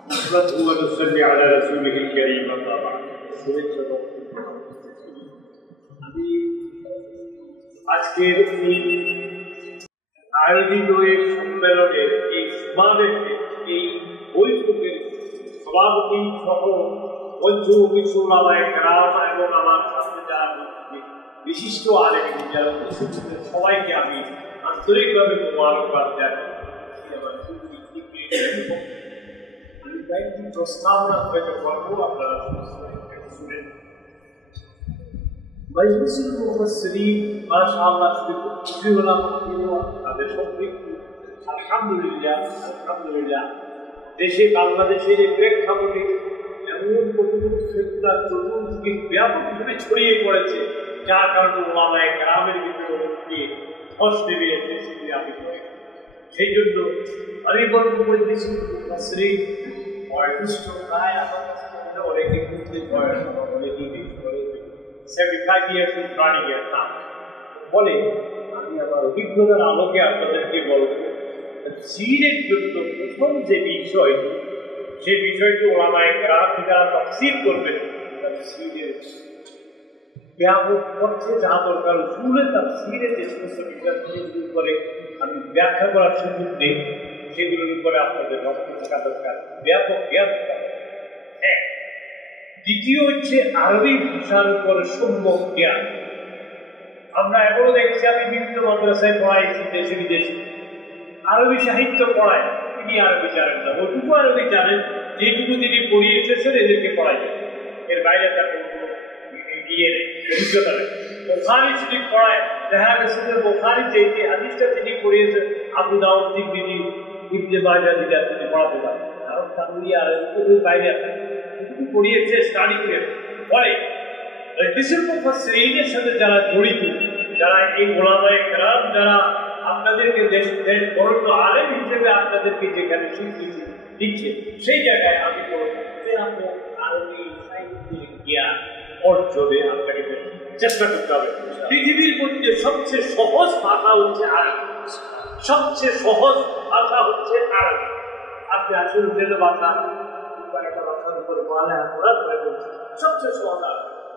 نحمده ونصلي على رسوله الكريم أما بعد আমি আজকের এই আয়োজিত এই সম্মেলনের এই সমাবেশের এই বৈঠকের সভাপতি সহ মঞ্চমুখী ওলামায়ে কেরাম এবং আমার সামনে যারা বিশিষ্ট আলেম যারা সবাইকে আমি আন্তরিকভাবে মোবারকবাদ জানাই। আমি কয়েকটি প্রস্তাবনা আপনাকে বলবো, আপনারা শুনেন। মজলিসুল মুফাসসিরিন মাশাআল্লাহ খুশি হলাম তাদের সম্পৃক্তি। আলহামদুলিল্লাহ দেশে বাংলাদেশের এই প্রেক্ষাপটে এমন কতগুলো ফিতনা চতুর্দিকে ব্যাপকভাবে ছড়িয়ে পড়েছে, যার কারণে ওলামায়ে কেরামের ভিতরে অনেককে ধস নেমে এসেছে। আমি সেই জন্য আমি বলবো মজলিসুল মুফাসসিরিন বয়োজ্যেষ্ঠ প্রায় আমার কাছে অনেকে বুঝতে বয়স অনেকেই বেশি করে 75 years is running years now বলে। আমি আমার অভিজ্ঞতার আলোকে আপনাদেরকে বলবো, সিরের জন্য প্রথম যে বিষয়, সে বিষয়টি ওলামায়ে কেরাম যারা তাফসীর করবেন তাফসীরের ব্যাপক পক্ষে যা দরকার উসুলের তাফসীরের যে সমস্ত বিষয়গুলোর উপরে আমি ব্যাখ্যা করার সুযোগ নেই, সেগুলোর উপরে আপনাদের রক্ত থাকা দরকার, ব্যাপক জ্ঞান থাকা। দ্বিতীয় হচ্ছে আরবি ভাষার উপর সম্যক জ্ঞান। আমরা এখনো দেখেছি, আমি বিভিন্ন মাদ্রাসায় পড়াইছি দেশে বিদেশে, আরবি সাহিত্য পড়ায়, তিনি আরবি জানেন না, ওইটুকু আরবি জানেন যেটুকু তিনি পড়িয়ে এসেছেন এদেরকে পড়াইছেন, এর বাইরে তার কোনো ইয়ে নেই, অভিজ্ঞতা নেই। বুখারী শরীফ পড়ায়, দেখা গেছে যে বুখারী যে হাদিসটা তিনি পড়িয়েছেন আবু দাউদ, তিরমিজি, ইবনে মাজাহ দিকে তিনি পড়াতে পারেন, কারণ তাহলে আর ওই বাইরে পড়িয়েছে, স্টাডি করে। ফলে মজলিসুল মুফাসসিরিনের সাথে যারা জড়িত, যারা এই ওলামায়ে কেরাম যারা আপনাদেরকে দেশ বরণ্য আলেম হিসেবে আপনাদেরকে যেখানে স্বীকৃতি দিচ্ছে, সেই জায়গায় আমি বলবো আরবি সাহিত্যের জ্ঞান অর্জনে আপনাকে চেষ্টা করতে হবে। পৃথিবীর মধ্যে সবচেয়ে সহজ ভাষা হচ্ছে আরবি, সবচেয়ে সহজ ভাষা হচ্ছে আরবি। আপনি আসলে জেনে ভাষা সবচেয়ে সহজ।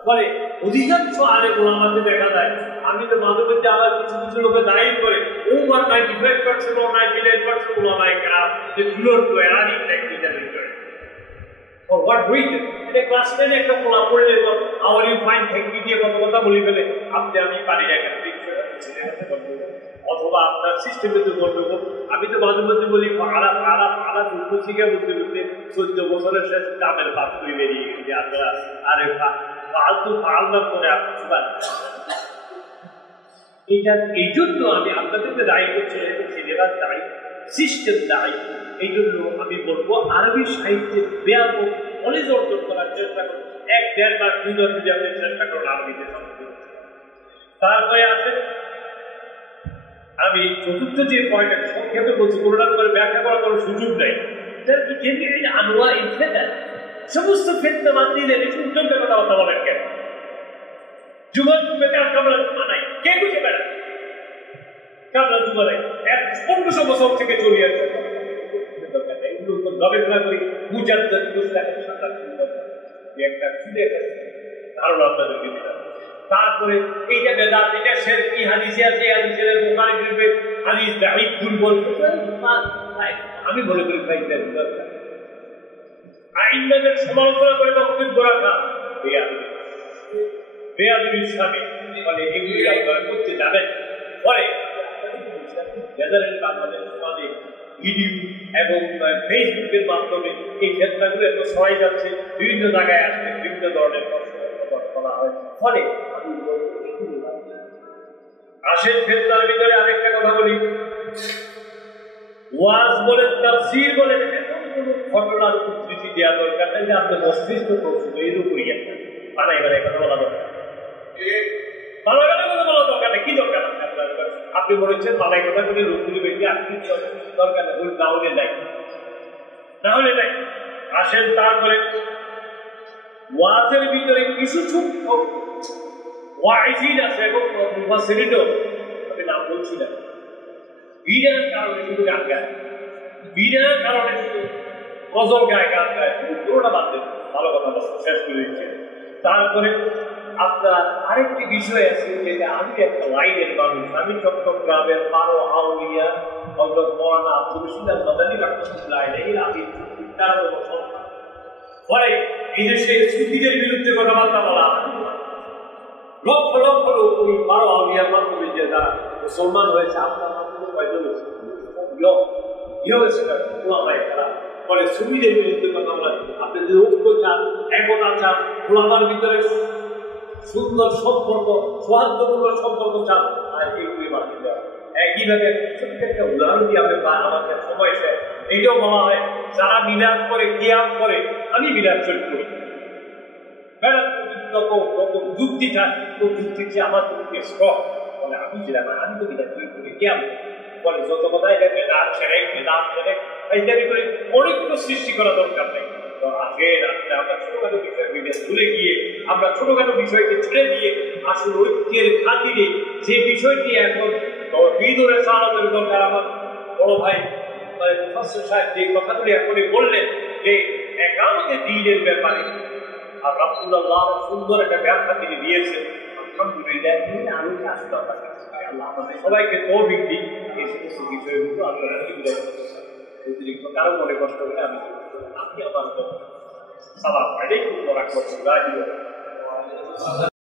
ফলে অধিকাংশ আলেম ওলামাকে দেখা যায়, আমি তো মাঝে মধ্যে আবার কিছু কিছু লোকে দায়ী করে ওভার 95% or 99% ওলামায়ে কেরাম যে ফ্লুয়েন্ট অ্যারাবিক ল্যাঙ্গুয়েজ করে। For what reason? এটা ক্লাস 10 একটা পড়া পড়লে how are you fine thank you দিয়ে কথা বলি ফেলে আপনি আমি পারি না কেন, অথবা আপনার সিস্টেমে তো বলবো। আমি তো মাঝে মধ্যে বলি আলা উর্দু শিখে বলতে বলতে 14 বছরের শেষ দামের বাদ করে বেরিয়ে গেছে। আপনারা আরে ফালতু ফালদার করে আপনার এইটা, এই জন্য আমি আপনাদেরকে দায়ী করছি, সিলেবাস দায়ী, সিস্টেম দায়ী। এই জন্য আমি বলবো আরবি সাহিত্যের ব্যাপক নলেজ অর্জন করার চেষ্টা করুন। 1-1.5 বার 2 বার যদি আপনি চেষ্টা করুন আরবিতে সম্পর্কে। তারপরে আছে, আমি চতুর্থ যে পয়েন্টটা সংক্ষেপে বলছি, কোনটা করে ব্যাখ্যা করার কোনো সুযোগ নেই। আনোয়া ইনফেতা সমস্ত ফিতনা বাদ দিয়ে একটু উদ্যোগে কথাবার্তা বলেন কেন? যুবক বেকার কামলা নাই, কে বুঝে বেড়া কামলা যুবক 1500 বছর থেকে চলে আসছে। এগুলো গবেষণা করি মুজাদ্দিদ মুস্তাহিদ সাদা একটা খুলে ধারণা আপনাদেরকে দিলাম। তারপরে এই যে বেদাত, এটা শের কি হাদিসে আছে, হাদিসের বুখারী শরীফে হাদিস দাঈফ দুর্বল, আমি মনে করি ভাই আইনদের সমালোচনা করে বক্তব্য রাখা বেয়াদবি ইসলামী, ফলে এগুলি আপনারা করতে যাবেন। ফলে বাংলাদেশ সমাজে ভিডিও এবং ফেসবুকের মাধ্যমে এই ফেতনাগুলো এত ছড়াই যাচ্ছে, বিভিন্ন জায়গায় আসছে, বিভিন্ন ধরনের করা হয়। ফলে আমি আসেন ফেতনার ভিতরে আরেকটা কথা বলি, ওয়াজ বলেন, তাফসীর বলেন, এমন কোনো ঘটনার উদ্ধৃতি দেওয়া দরকার নেই যে আপনার মস্তিষ্ক প্রস্তুত এর উপরই একটা বানাই বানাই কথা বলা দরকার, কথা বলা দরকার নেই। কি দরকার আপনি বলেছেন মালাই কথা করে রোগগুলি বেশি আপনি দরকার নেই, না হলে নাই, না হলে নাই। আসেন তারপরে ওয়াজের ভিতরে কিছু সূক্ষ্ম ওয়াইজিন আছে এবং মুফাসসিরিনও, আমি নাম বলছি না, বিনা কারণে শুধু গান গায়, বিনা কারণে শুধু গজল গায়, গান গায়, পুরোটা বাদ দেন, ভালো কথা শেষ করে দিচ্ছে। তারপরে আপনার আরেকটি বিষয় আছে, যেটা আমি একটা লাইনের মানুষ, আমি চট্টগ্রামের বারো আউলিয়া হযরত মাওলানা আব্দুল রশিদ আল মাদানী রাহমাতুল্লাহ আলাইহি আমি সন্তান। ফলে এই দেশে সুফিদের বিরুদ্ধে কথাবার্তা বলা, লক্ষ লক্ষ লোক ওই বারো আউলিয়ার মাধ্যমে যে তারা মুসলমান হয়েছে, আপনার মাধ্যমে কয়জন ফলে সুফিদের বিরুদ্ধে কথা বলে। আপনি যদি ঐক্য চান, একতা চান, ওলামার ভিতরে সুন্দর সম্পর্ক, সৌহার্দ্যপূর্ণ সম্পর্ক চান, এইগুলি বাড়তে দেওয়া। একইভাবে ছোট্ট একটা উদাহরণ দিয়ে আমাকে সময় শেষ। এটাও বলা হয় যারা মিলাদ করে, কিয়াম করে, আমি মিলাদ চল করি, যুক্তি থাক, যুক্তির চেয়ে আমার যুক্তি স্ট্রং, বলে আমি ছিলাম, আমি তো মিলাদ চল করি, কিয়াম বলে যত কথা এটা বেদাত ছেড়ে ইত্যাদি করে অনেকগুলো সৃষ্টি করা দরকার নেই। আমরা ছোটখাটো বিষয় ভুলে গিয়ে, আমরা ছোটখাটো বিষয়কে ছেড়ে দিয়ে আসলে ঐক্যের খাতিরে যে বিষয়টি এখন বিদুরে সালাতের দরকার, আমার বড় ভাই মুফাসসির সাহেব যে কথাগুলি এখনই বললেন যে একামতে দ্বীনের ব্যাপারে আর রাসূলুল্লাহ সুন্দর একটা ব্যাখ্যা তিনি দিয়েছেন। আলহামদুলিল্লাহ, আমি আসতে পারি। আল্লাহ আমাদের সবাইকে তৌফিক দিন এই সমস্ত বিষয়গুলো আপনারা অতিরিক্ত কারো মনে কষ্ট হলে আমি আমার সালাম আলাইকুম ওয়া রাহমাতুল্লাহি ওয়া বারাকাতুহু।